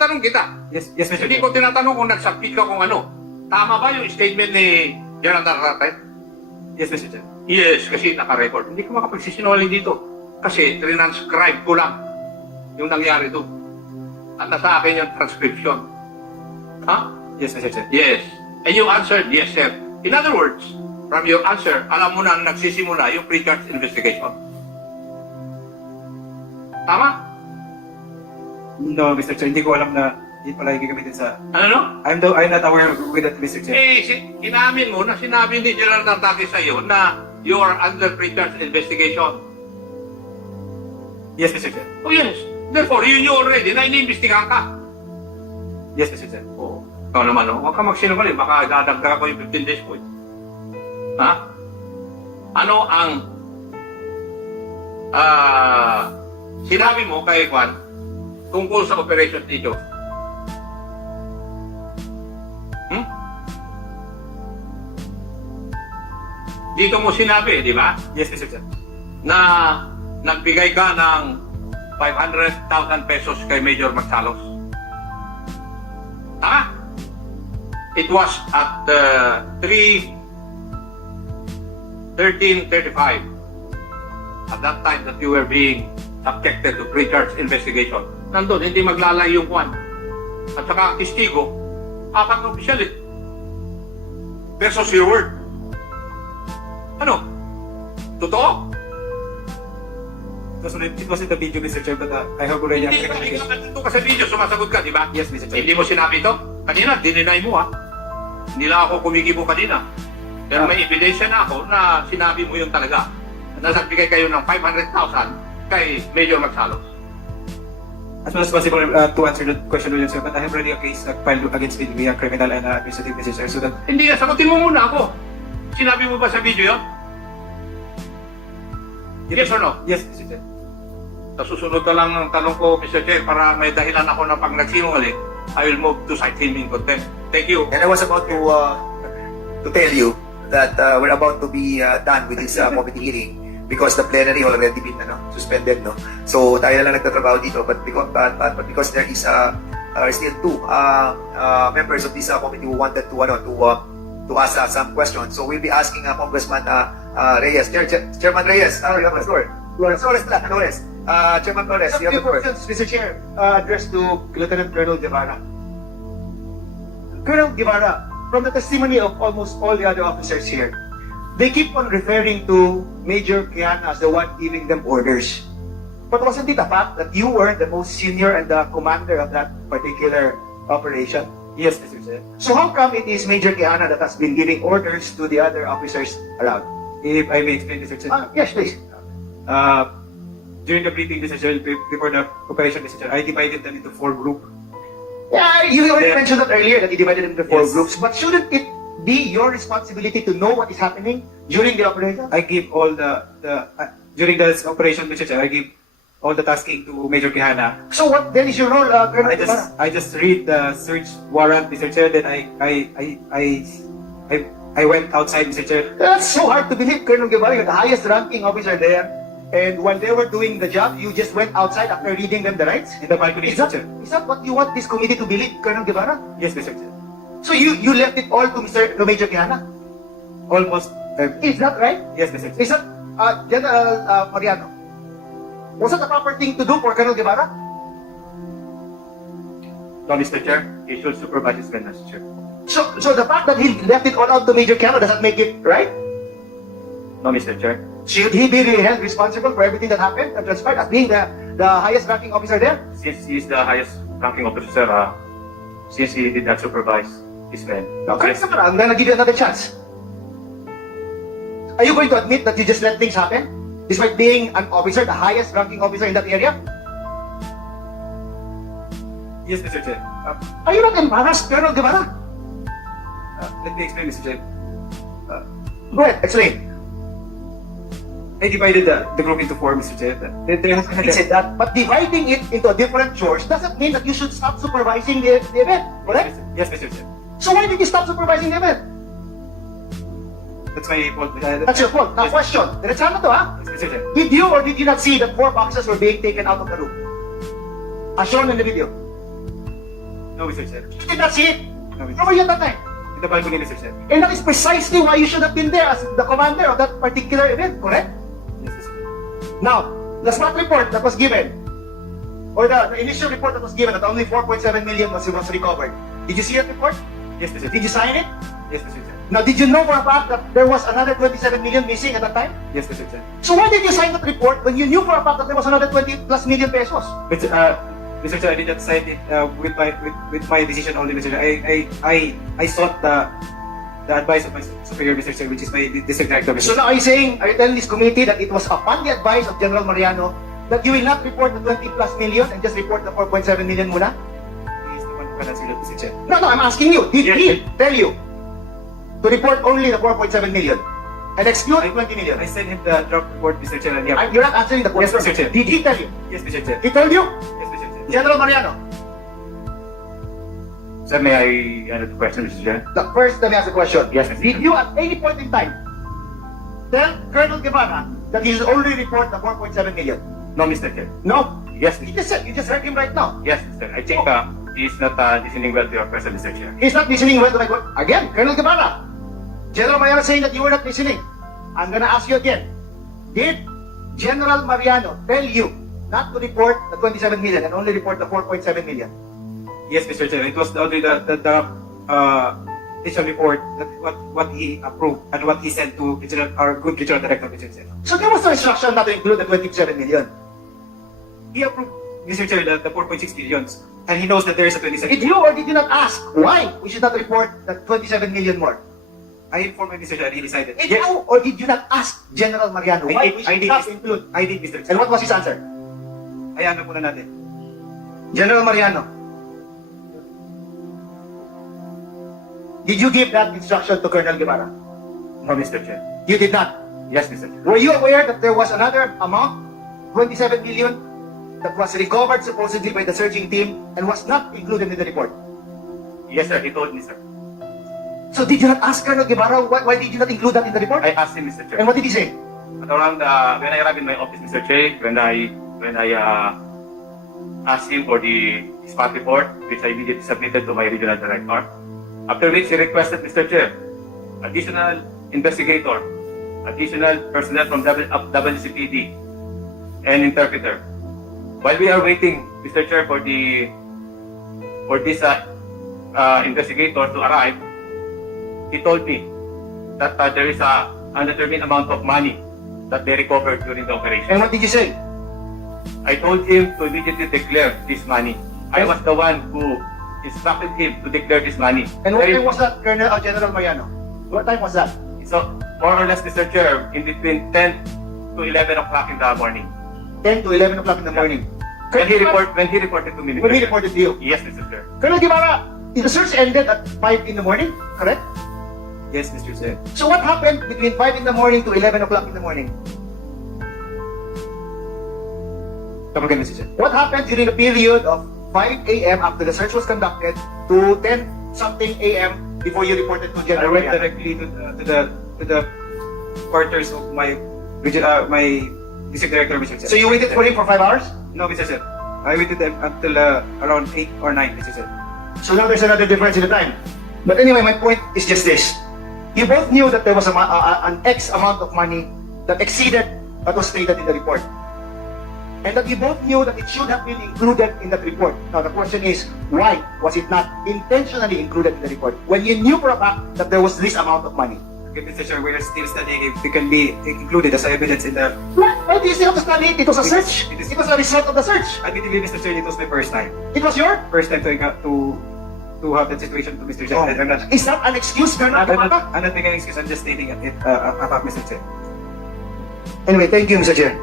tinatanong kita. Yes, Mr. Hindi Chair. ko tinatanong kung nagsubmit ka kung ano. Tama ba yung statement ni General Duterte? Yes, Mr. Chair. Yes, kasi naka-record. Hindi ko makapagsisinungaling dito. Kasi transcribe ko lang yung nangyari doon. At nasa akin yung transcription. Ha? Yes, Mr. Chair. Yes. And you answered, yes, sir. In other words, from your answer, alam mo na nagsisimula yung pre-charge investigation. Tama? No, Mr. Chair. Hindi ko alam na hindi pala yung gagamitin sa... Ano? I'm not aware with that, Mr. Chair. Inamin mo na sinabi ni General Duterte sa iyo na you are under pre-charge investigation. Yes, Mr. Chair. Oh, yes. Therefore, you knew already na iniimbestigahan ka. Yes, Mr. Chair. Oo. Ikaw naman, huwag ka magsinungaling. Baka dadagdagan ko yung 15 days po. Ha? Ano ang sinabi mo kay Juan tungkol sa operation dito? Dito mo sinabi, di ba? Yes, Mr. Chair. Na nagbigay ka ng 500,000 pesos kay Major Magsalos. Ha? It was at 13:35. At that time that you were being subjected to pre-charge investigation. Nandun, hindi maglalay yung Juan. At saka testigo, 4 na opisyal eh. Versus your word. Ano? Totoo? It was in the video, Mr. Chair, but I have already Hindi ka, ikaw nandito ka sa video, sumasagot ka, di ba? Yes, Mr. Chair. Hindi mo sinabi ito? Kanina, dininay mo ha. Hindi lang ako kumikibo kanina. Pero may ebidensya na ako na sinabi mo yun talaga. Na nagbigay kayo ng 500,000 kay Major Magsalos. As much as possible to answer the question, William, sir, but I have already a case filed against me via criminal and administrative measures, sir, so that... Hindi nga, sagutin mo muna ako. Sinabi mo ba sa video yun? Yes or no? Yes, Mr. Chair. Sa susunod na lang ang tanong ko, Mr. Chair, para may dahilan ako na pag nagsinungaling, I will move to cite him in contempt. Thank you. And I was about to tell you that we're about to be done with this committee hearing because the plenary already been suspended, no. So tayo na lang nagtatrabaho dito, but because there is still 2 members of this committee who wanted to ask some questions. So we'll be asking Congressman Reyes, Chairman Reyes, you have the floor. Flores. Chairman Flores, you have the floor. Mr. Chair, addressed to Lieutenant Colonel Guevara. Colonel Guevara, from the testimony of almost all the other officers here, they keep on referring to Major Kiana as the one giving them orders. But wasn't it a fact that you were the most senior and the commander of that particular operation? Yes, Mr. Chair. So how come it is Major Kiana that has been giving orders to the other officers around? If I may explain, Mr. Chair. Yes, please. During the briefing, Mr. Chair, before the operation, Mr. Chair, I divided them into 4 groups. Yeah, you already Yeah. mentioned that earlier that you divided into 4 Yes. groups, but shouldn't it be your responsibility to know what is happening during the operation? I give all during the operation, Mr. Chair, I give all the tasking to Major Kihana. So what then is your role, Colonel Guevara? I just read the search warrant, Mr. Chair. Then I went outside, Mr. Chair. That's so hard to believe, Colonel Guevara. You're the highest ranking officer there. And while they were doing the job, you just went outside after reading them the rights? In the balcony, Is Mr. Chair. that what you want this committee to believe, Colonel Guevara? Yes, Mr. Chair. So you left it all to Major Quijana? Almost. Is that right? Yes, Mr. Chair. Is that, General Mariano? Was that the proper thing to do for Colonel Guevara? No, Mr. Chair. He should supervise his men, Mr. Chair. So the fact that he left it all out to Major Quijana, does that make it right? No, Mr. Chair. Should he be held responsible for everything that happened and transpired as being the highest ranking officer there? Since he is the highest ranking officer, since he did not supervise his men. Okay, I'm gonna give you another chance. Are you going to admit that you just let things happen? Despite being an officer, the highest ranking officer in that area? Yes, Mr. Chair. Are you not embarrassed, Colonel Guevara? Let me explain, Mr. Chair. Go ahead, explain. I divided the group into 4, Mr. Chair. He said that, but dividing it into different chores doesn't mean that you should stop supervising the event, correct? Yes, Mr. Chair. So why did you stop supervising the event? That's my fault. That's your fault. Now question, diretsahan na to ha? Yes, Mr. Chair. Did you or did you not see that 4 boxes were being taken out of the room? As shown in the video. No, Mr. Chair. You did not see it? No, Mr. Where were you at that time? In the balcony, Mr. Chair. And that is precisely why you should have been there as the commander of that particular event, correct? Yes, Mr. Chair. Now, the spot report that was given, or the initial report that was given that only 4.7 million was recovered. Did you see that report? Yes, Mr. Chair. Did you sign it? Yes, Mr. Chair. Now, did you know for a fact that there was another 27 million missing at that time? Yes, Mr. Chair. So why did you sign that report when you knew for a fact that there was another 20 plus million pesos? Mr. Chair, I did not sign it with my decision only, Mr. Chair. I sought the advice of my superior, Mr. Chair, which is my district director, Mr. So now are you telling this committee that it was upon the advice of General Mariano that you will not report the 20 plus million and just report the 4.7 million muna? He is the one who can answer that, Mr. Chair. No, I'm asking you. Did Yes, he tell you to report only the 4.7 million and exclude the 20 million? I sent him the draft report, Mr. Chair, and yeah. You're not answering the question. Yes, Mr. Chair. Did he tell you? Yes, Mr. Chair. He told you? Yes, Mr. Chair. General Mariano. Sir, may I add a question, Mr. Chair? First, let me ask a question. Yes, Mr. Did you at any point in time tell Colonel Guevara that he should only report the 4.7 million? No, Mr. Chair. No. Yes, You Mr. just said, you just heard him right now. Yes, Mr. I think he is not listening well to your question, Mr. Chair. He's not listening well to my question. Again, Colonel Guevara. General Mariano saying that you were not listening. I'm gonna ask you again. Did General Mariano tell you not to report the 27 million and only report the 4.7 million? Yes, Mr. Chair. It was only the initial report that what he approved and what he sent to our good regional director, Mr. Chair. So there was no instruction not to include the 27 million. He approved, Mr. Chair, the 4.6 billions, and he knows that there is a 27. Did you or did you not ask why we should not report the 27 million more? I informed him, Mr. Chair, and he decided. Did you or did you not ask General Mariano why we I should did, not Mr. include? I did, Mr. Chair. And what was his answer? Hayaan na muna natin. General Mariano, did you give that instruction to Colonel Guevara? No, Mr. Chair. You did not. Yes, Mr. Chair. Were you aware that there was another amount, 27 million, that was recovered supposedly by the searching team and was not included in the report? Yes, sir. He told me, sir. So did you not ask Colonel Guevara why did you not include that in the report? I asked him, Mr. Chair. And what did he say? At around when I arrived in my office, Mr. Chair, when I asked him for the spot report, which I immediately submitted to my regional director. After which he requested, Mr. Chair, additional investigator, additional personnel from WCPD, and interpreter. While we are waiting, Mr. Chair, for this investigator to arrive, he told me that there is a undetermined amount of money that they recovered during the operation. And what did you say? I told him to immediately declare this money. I was the one who instructed him to declare this money. And what time was that, Colonel General Mariano? What time was that? So, more or less, Mr. Chair, in between 10 to 11 o'clock in the morning. 10 to 11 o'clock in the morning. When he reported to me, Mr. When he Chair. reported to you? Yes, Mr. Chair. Colonel Guevara, the search ended at 5 in the morning, correct? Yes, Mr. Chair. So what happened between 5 in the morning to 11 o'clock in the morning? Come again, Mr. Chair. What happened during the period of 5 a.m. after the search was conducted to 10 something a.m. before you reported to I General went Mariano? directly to the quarters of my district director, Mr. Chair. So you waited for him for 5 hours? No, Mr. Chair. I waited them until around 8 or 9, Mr. Chair. So now there's another difference in the time. But anyway, my point is just this. You both knew that there was an X amount of money that exceeded what was stated in the report. And that you both knew that it should have been included in that report. Now the question is, why was it not intentionally included in the report when you knew for a fact that there was this amount of money? Okay, Mr. Chair, we are still studying if it can be included as evidence in the... Why do you still have to study it? It was a search. It is- It was a result of the search. Admittedly, Mr. Chair, it was my first time. It was your... First time to have that situation to Mr. Chair. Oh. I'm not, Is that an excuse, Colonel Guevara? I'm not making an excuse, I'm just stating it about Mr. Chair. Anyway, thank you, Mr. Chair.